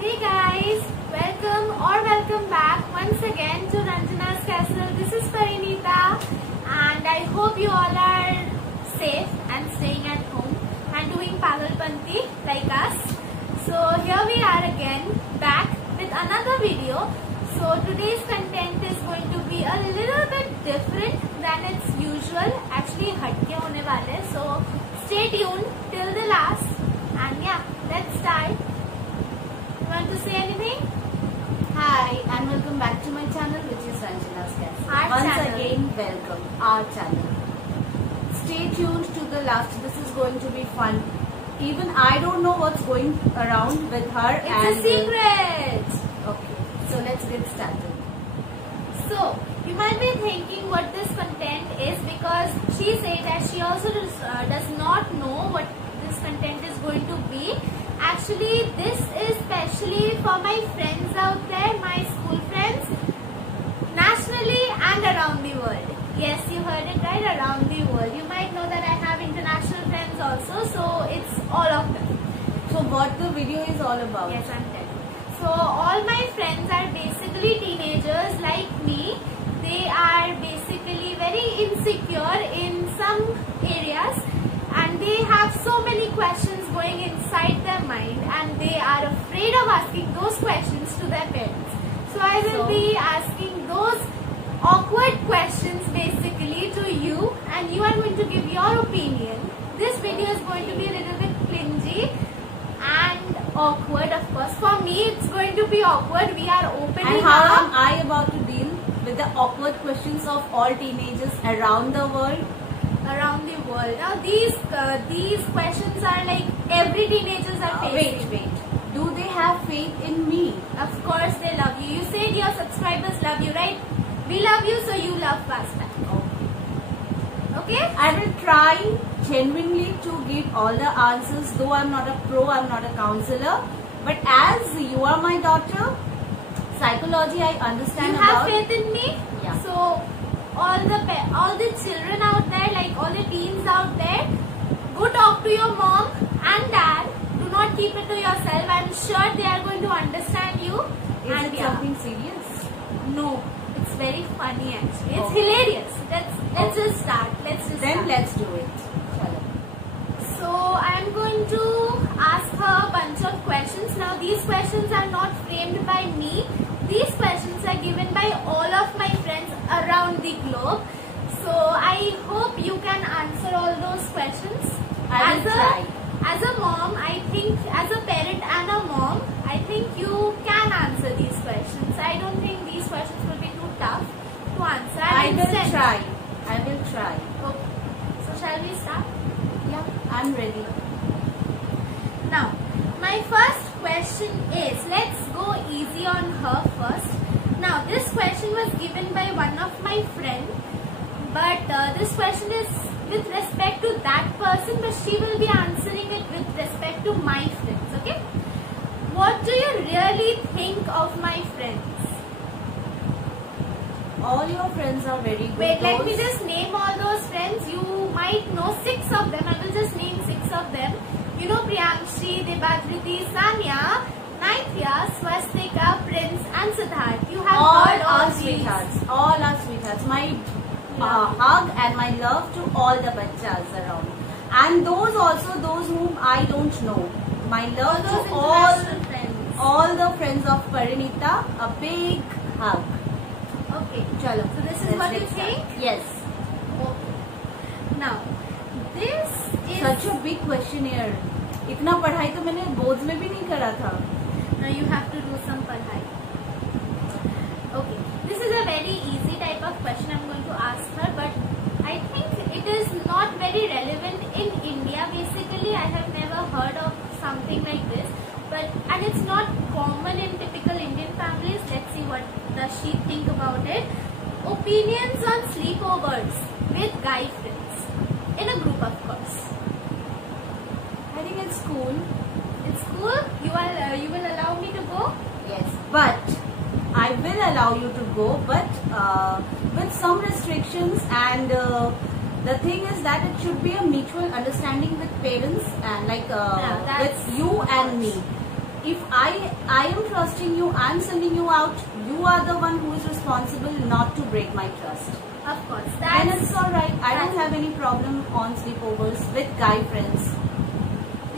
Hey guys, welcome back once again to Ranjana's Castle. This is Parinita and I hope you all are safe and staying at home and doing Pagalpanti like us. So here we are again back with another video. So today's content is going to be a little bit different than its usual. Actually hatke hone wale. So stay tuned till the last and yeah, let's start. You want to say anything? Hi and welcome back to my channel, which is Ranjana's Castle. Once again, welcome our channel. Stay tuned to the last. This is going to be fun. Even I don't know what's going around with her. It's a secret. Okay, so let's get started. So you might be thinking what this content is because she said that she also does not know what this content is going to be. Actually, this is specially for my friends out there, my school friends, nationally and around the world. Yes, you heard it right, around the world. You might know that I have international friends also, so it's all of them. So what the video is all about? Yes, I'm telling you. So all my friends are basically teenagers like me. They are basically very insecure in some areas and they have so many questions going inside their mind and they are afraid of asking those questions to their parents. So I will be asking those awkward questions basically to you and you are going to give your opinion. This video is going to be a little bit cringy and awkward, of course. For me it's going to be awkward. We are opening And how am I about to deal with the awkward questions of all teenagers around the world? Now these questions are like every teenagers are facing. Wait. Do they have faith in me? Of course they love you. You said your subscribers love you, right? We love you, so you love us back. Okay? I will try genuinely to give all the answers, though I'm not a pro, I'm not a counselor. But as you are my daughter, psychology I understand You about. have faith in me? Yeah. So all the children out there, like all the teens out there, go talk to your mom and dad. Do not keep it to yourself. I'm sure they are going to understand you. Is it something serious? No, it's very funny actually. It's Okay. hilarious. Let's just start. Let's do it. Chalo. So I'm going to ask her a bunch of questions. Now these questions are not framed by me. These questions are given by all of my friends around the globe. So I hope you can answer all those questions. I will try. As a mom, I think, as a parent and a mom, I think you can answer these questions. I don't think these questions will be too tough to answer. I will try. Okay. So shall we start? Yeah, I'm ready. Now, my first question is, let's go easy on her first. Now, this question was given by one of my friends, but this question is with respect to that person, but she will be answering it with respect to my friends, okay? What do you really think of my friends? All your friends are very good. Wait, let me just name all those friends. You might know 6 of them. I will just name 6 of them. You know Priyanshi, Debadriti, Sanya, Naithya, Swastika, Prince and Siddharth. You have heard all these. Sweethearts. All are sweethearts. My hug and my love to all the bachas around. And those also, those whom I don't know. My love All those to all, international friends. all the friends of Parinita. A big hug. Okay. Chalo. So this is Let's what you get started. think? Yes. Okay. Now, this is... Such a big questionnaire. इतना पढ़ाई तो मैंने boards में भी नहीं करा था. Now you have to do some padhai. Okay. This is a very easy type of question I'm going to ask her, but I think it is not very relevant in India. Basically, I have never heard of something like this. And it's not common in typical Indian families. Let's see what does she think about it. Opinions on sleepovers with guy friends. In a group, of course. I think it's cool. It's cool. You will allow me to go? Yes. But I will allow you to go, but with some restrictions, and the thing is that it should be a mutual understanding with parents and with you and me. if I am trusting you, I am sending you out, you are the one who is responsible not to break my trust. Of course. Then it's alright. I don't have any problem on sleepovers with guy friends.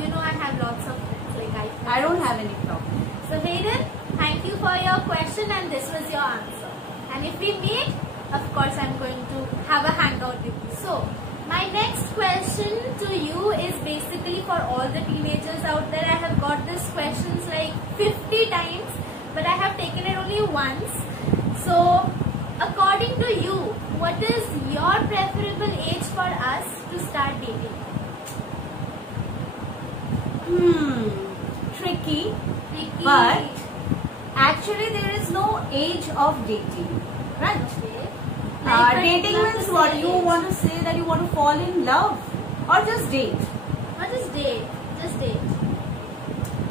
You know, I have lots of friends like I. I don't have any problem. So Hayden, thank you for your question, and this was your answer. And if we meet, of course, I'm going to have a hangout with you. So, my next question to you is basically for all the teenagers out there. I have got these questions like 50 times, but I have taken it only once. So, according to you, what is your preferable age for us to start dating? Tricky. Tricky. But actually there is no age of dating, right? Okay. Dating means what? You want to say that you want to fall in love or just date? Or just date. Just date.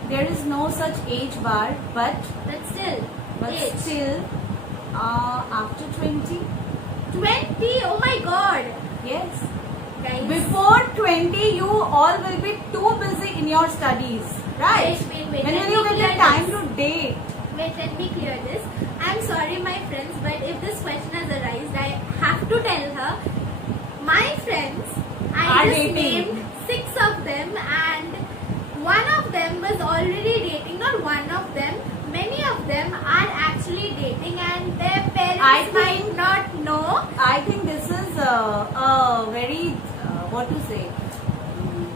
There is no such age bar, but Age. still after 20. 20? Oh my god. Yes. Guys. Before 20, you all will be too busy in your studies, right? Wait. When Let will you me get the clear time this. to date? Wait, let me clear this. I'm sorry, my friends, but if this question has arisen, I have to tell her. My friends, I Are just dating. named 6 of them, and one of them was already dating. Not one of them. Many of them are actually dating, and their parents might not know. I think this is a very what to say?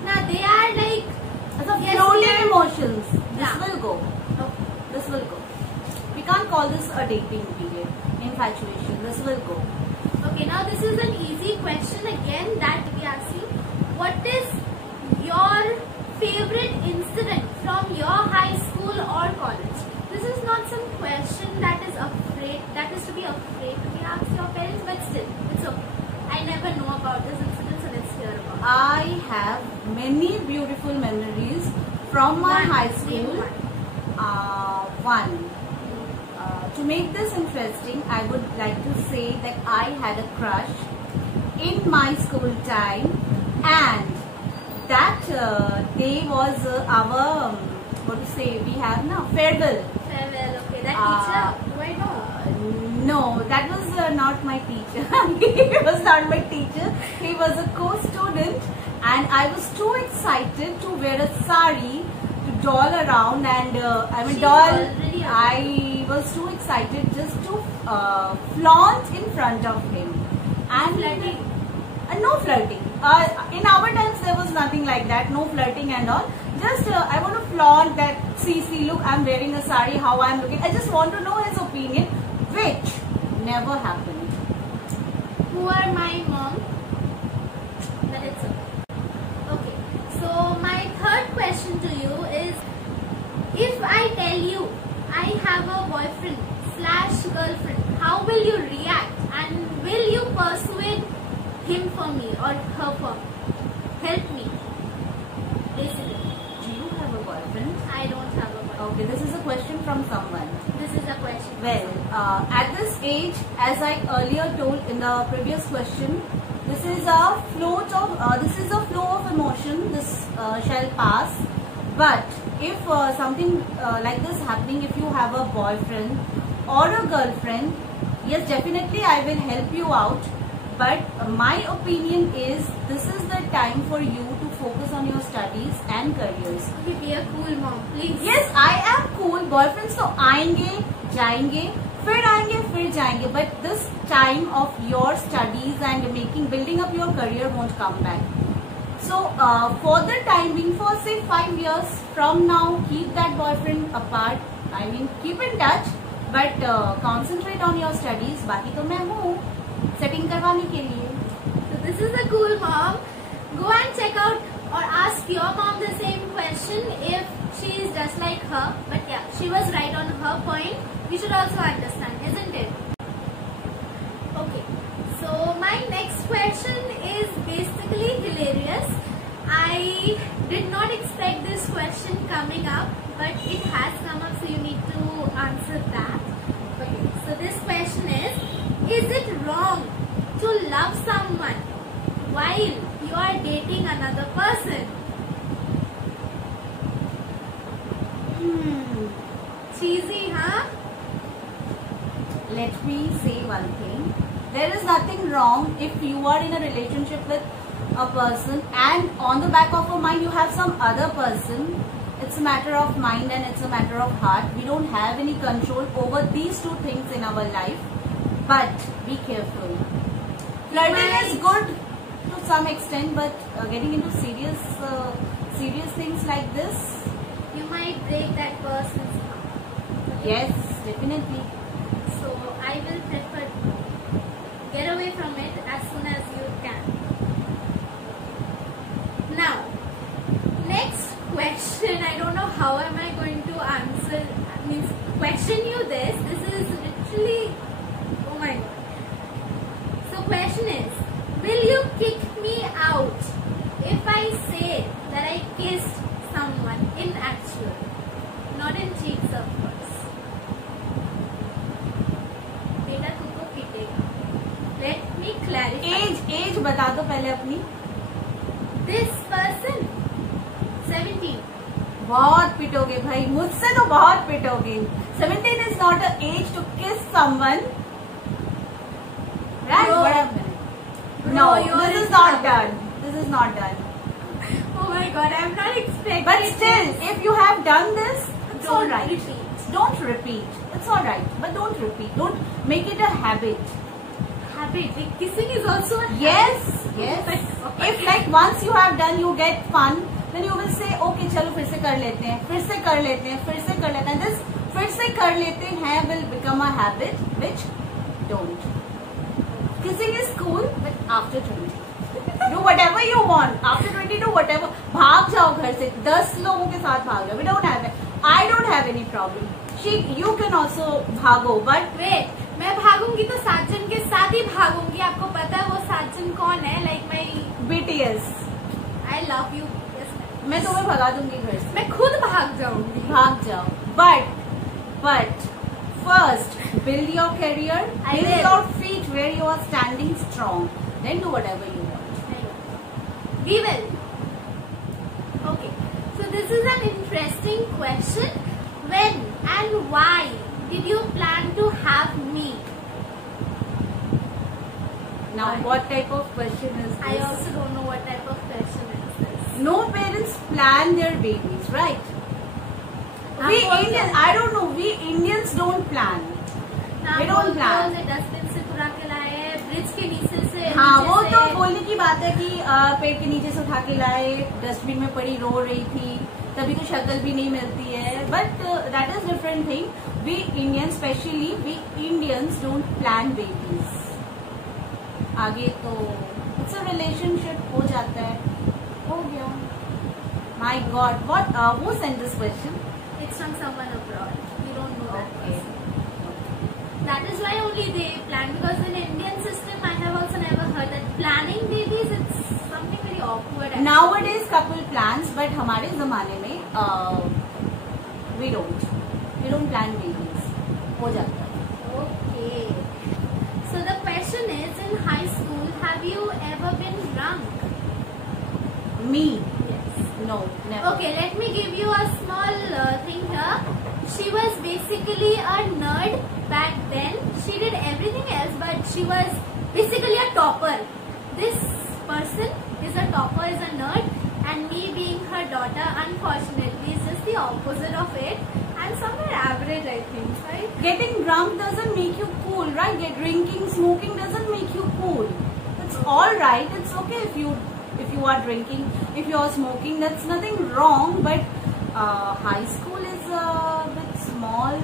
Now they are like yes, Floating we are- emotions. This Yeah. will go. Okay. This will go. We can't call this a dating period. Infatuation. This will go. Okay, now this is an easy question again that we are seeing. What is your favorite incident from your high school or college? This is not some question that is to be afraid to be asked your parents, but still, it's okay. I never know about this incident, so let's hear about it. I have many beautiful memories from my One, high name school. one. One. To make this interesting, I would like to say that I had a crush in my school time, and that day was our what to say? We have now farewell. Farewell, okay. That Uh, teacher, do I know? No, that was not my teacher. He was not my teacher. He was a co-student, and I was too excited to wear a sari to doll around, and She's doll. already I was too excited just to flaunt in front of him, and Flirting. no flirting. In our times there was nothing like that. No flirting and all. Just I want to flaunt that. See, look, I'm wearing a sari. How I'm looking. I just want to know his opinion, which never happened. Who are my mom? But it's okay. Okay. So my third question to you is, if I tell you I have a boyfriend/girlfriend, how will you react? And will you persuade him for me or her for me? Help me. Basically, Do you have a boyfriend? I don't have a boyfriend. Okay, this is a question from someone. This is a question. Well, at this age, as I earlier told in the previous question, this is a flow of emotion. This shall pass. But if something like this happening, if you have a boyfriend or a girlfriend, yes, definitely I will help you out. But my opinion is this is the time for you to focus on your studies and careers. Okay, be a cool mom, please. Yes, I am cool. Boyfriends तो आएंगे, जाएंगे, फिर आएंगे, फिर जाएंगे. But this time of your studies and building up your career won't come back. So for the time being, for say 5 years from now, keep that boyfriend apart. I mean, keep in touch, but concentrate on your studies. बाकी तो मैं हूँ setting करवाने के लिए. So this is a cool mom. Go and check out or ask your mom the same question if she is just like her. But yeah, she was right on her point. We should also understand, isn't it? Okay. So my next question is basically hilarious. I did not expect this question coming up, but it has come up, so you need to answer that. Okay. So this question is it wrong to love someone while you are dating another person? cheesy, huh? Let me say one thing. There is nothing wrong if you are in a relationship with a person and on the back of your mind you have some other person. It's a matter of mind and it's a matter of heart. We don't have any control over these two things in our life. But be careful. Flirting is good to some extent, but getting into serious things like this, You might break that person's heart. yes, definitely. So I will prefer get away from it as soon as you can. Now, next question. I don't know how am I going to answer. Means question you this. This is literally. Oh my god. So question is, will you kick me out if I say that I kissed someone in actual, not in cheeks of course? बेटा तुमको पिटेगा. Let me clarify. As बता दो पहले अपनी. This person 17. बहुत पिटोगे भाई, मुझसे तो बहुत पिटोगे. 17 is not an age to kiss someone. Right? No. Whatever. Bro, No, you're this in is not trouble. done. This is not done. Oh my god, I'm not expecting. But still, if you have done this, it's Don't alright. repeat. Don't repeat. It's alright. But don't repeat. Don't make it a habit. Habit. Like, kissing is also a habit. Yes, yes. If like once you have done, you get fun, then you will say, okay, चलो फिर से कर लेते हैं, फिर से कर लेते हैं, फिर से कर लेते हैं. This फिर से कर लेते हैं will become a habit, which don't. Kissing is cool, but after 20. Do whatever you want. After 20, do whatever. भाग जाओ घर से. 10 लोगों के साथ भाग जाओ. We don't have it. I don't have any problem. You can also भागो, but Wait, मैं भागूंगी तो 7 जन के साथ ही भागूंगी. आपको पता है वो 7 जन कौन है? Like my BTS. I love you. Yes, मैं तुम्हें भगा दूंगी घर से. मैं खुद भाग जाऊंगी. भाग जाओ. But first build your career, I build will. your feet where you are standing strong. Then do whatever you want. We will. Okay. So this is an interesting question. When and why did you plan to have me? Now, Why? what type of question is this? I also don't know what type of question is this. No parents plan their babies, right? We also- Indians, I don't know. We Indians don't plan. ना We don't बोलते plan. हो उसे dustbin से चुरा के लाए, bridge के नीचे से. हाँ, नीचे वो से- तो बोलने की बात है कि पेड़ के नीचे से उठा के लाए, डस्टबिन में पड़ी रो रही थी, तभी तो शक्ल भी नहीं मिलती है. But that is different thing. We Indians, specially we Indians don't plan babies. आगे तो इट्स अ रिलेशनशिप हो जाता है. हो गया. My God, what who sent this question? It's from someone abroad. You don't know that Okay. person. That is why only they plan, because in Indian system I have also never heard that planning babies, it's something very awkward. actually. Nowadays couple plans, but हमारे जमाने में we don't plan babies. हो जाता है. Okay. So the question is, in high school, have you ever been drunk? Me? Yes. No, never. Okay, let me give you a small thing here. She was basically a nerd back then. She did everything else, but she was basically a topper. This person is a topper, is a nerd, and me being her daughter, unfortunately, is just the opposite of it. I'm somewhere average, I think, right? Getting drunk doesn't make you cool, right? Drinking, smoking doesn't make you cool. It's all right. It's okay if you are drinking, if you are smoking. That's nothing wrong. But high school is a bit small.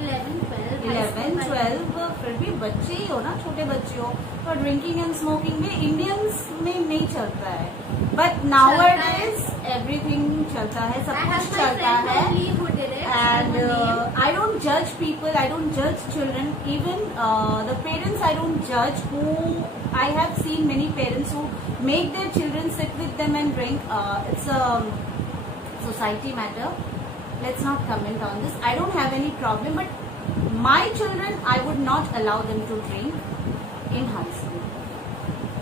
11, 12. 11, 12 फिर भी बच्चे ही हो ना, छोटे बच्चे हो. तो drinking and smoking में इंडियंस में नहीं चलता है. बट नाउअडेज एवरीथिंग चलता है, सब I have कुछ my चलता friend है. only who did it. And her name. I don't judge people, I don't judge children, even the parents I don't judge. Who I have seen many parents who make their children sit with them and drink. It's a society matter. Let's not comment on this. I don't have any problem, but my children, I would not allow them to drink in high school.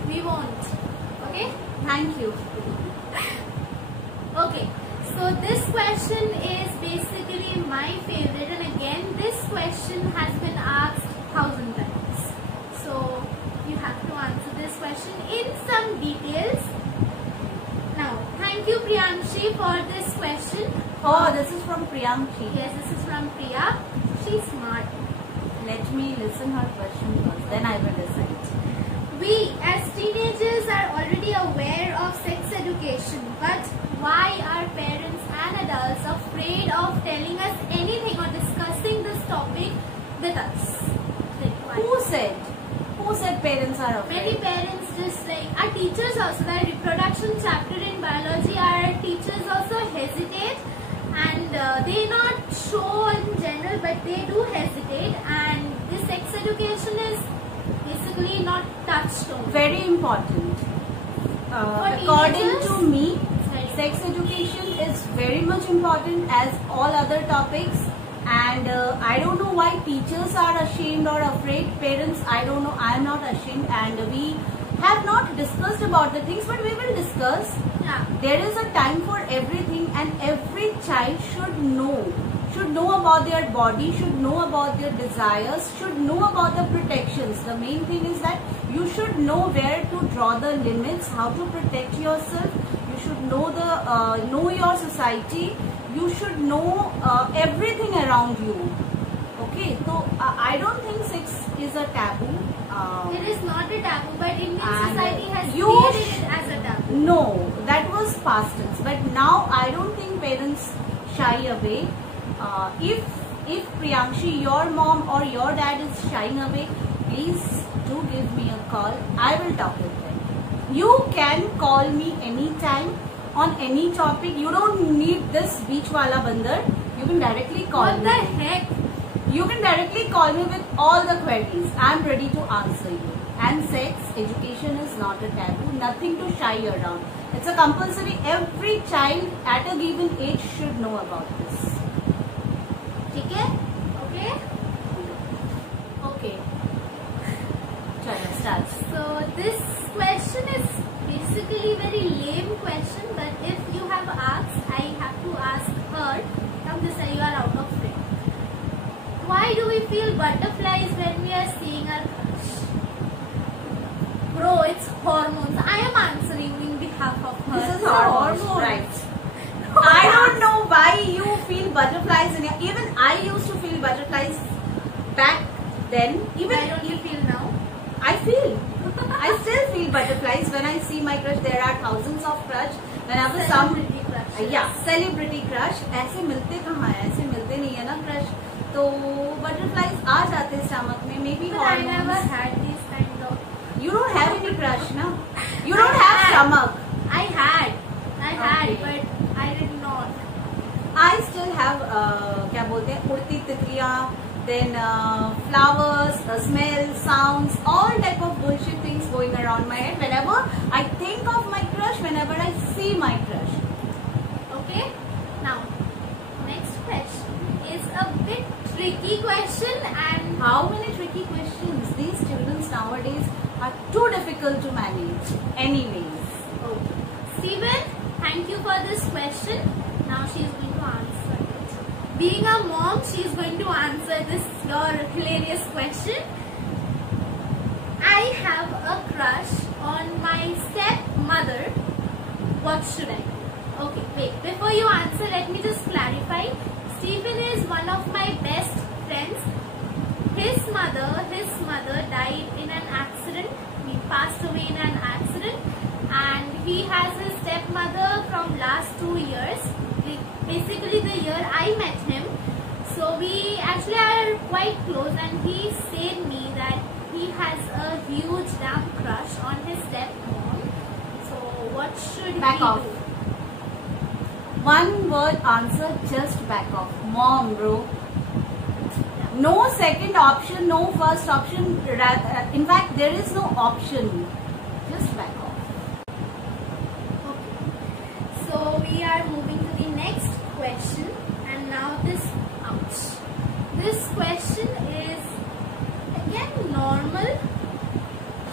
We won't. Okay? Thank you. Okay. So this question is basically my favorite, and again question has been asked 1,000 times. So you have to answer this question in some details. Now, thank you Priyanshi for this question. Oh, this is from Priyanshi. Yes, this is from Priya. She's smart. Let me listen her question first, then I will decide. We as teenagers are already aware of sex education, but why are parents and adults afraid of telling us anything or discussing this topic with us? Who said? Who said parents are afraid? Many parents, just like our teachers also, the reproduction chapter in biology, our teachers also hesitate, and they not show in general, but they do hesitate, and this sex education is basically not touched on. Very important. According to me, sex education is very much important as all other topics, and I don't know why teachers are ashamed or afraid. Parents, I don't know, I am not ashamed, and we have not discussed about the things, but we will discuss. Yeah. There is a time for everything, and every child should know about their body, should know about their desires, should know about the protections. The main thing is that you should know where to draw the limits, how to protect yourself. You should know your society. You should know everything around you. Okay, so I don't think sex is a taboo. It is not a taboo, but Indian society has you created it as a taboo. No, that was past tense. But now I don't think parents shy away. If Priyanshi, your mom or your dad is shying away, please do give me a call. I will talk with them. You can call me anytime on any topic. You don't need this beach wala bandar. You can directly call me. What the heck? You can directly call me with all the queries. I am ready to answer you. And sex education is not a taboo. Nothing to shy around. It's a compulsory. Every child at a given age should know about this. Okay? Okay? Okay. Chalo, start. So this question is basically very lame question, but if you have asked, I have to ask her. Come this way, you are out of frame. Why do we feel butterflies when we are seeing our crush? Bro, it's hormones. I am answering in behalf of her. This is So hormones, hormones. right? I don't know why you feel butterflies in your... Even I used to feel butterflies back then. Even Why don't you feel now? I feel. I still feel butterflies when I see my crush. There are thousands of crush. Whenever some... Celebrity crush. Yeah, celebrity crush. ऐसे मिलते कहाँ हैं? ऐसे मिलते नहीं है ना crush. तो butterflies आ जाते stomach में. Maybe But I never hormones. had this kind of... You don't have any crush, no? You don't have stomach. I had, Okay. but I did not. I still have क्या बोलते हैं उड़ती तितलियाँ, then flowers, smell, sounds, all type of bullshit things going around my head whenever I think of my crush, whenever I see my crush. Okay. Now, next question is a bit tricky question, and How many tricky questions? These children nowadays are too difficult to manage. Anyways. Stephen, thank you for this question. Now she is going to answer it. Being a mom, she is going to answer this your hilarious question. I have a crush on my stepmother. What should I do? Okay, wait. Before you answer, let me just clarify. Stephen is one of my best friends. His mother died in an accident. He passed away in an accident, and he has his stepmother from last 2 years. Basically, the year I met him. So we actually are quite close, and he said me that he has a huge damn crush on his stepmom. So what should Back he off. do? One word answer, just back off. Mom, bro. No second option, no first option. In fact, there is no option. Just back off. Okay. So we are moving to the next question, and now this question is again normal.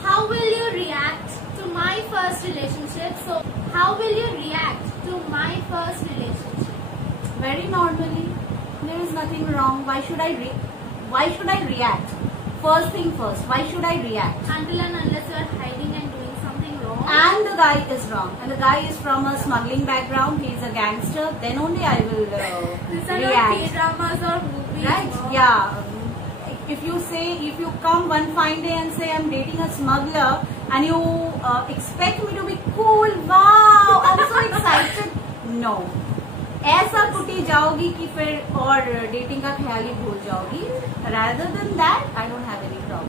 How will you react to my first relationship? So how will you react to my first relationship? Very normally. There is nothing wrong. Why should I react? Why should I react? First thing first, why should I react? Until and unless you are hiding and doing something wrong. And the guy is wrong. And the guy is from a smuggling background. He is a gangster. Then only I will These are not react. K-dramas or movies. Right? No. Yeah. If you come one fine day and say I'm dating a smuggler and you expect me to be cool, wow, I'm so excited. No. ऐसा कुटी जाओगी कि फिर और dating का ख्याल ही भूल जाओगी. Rather than that, I don't have any problem.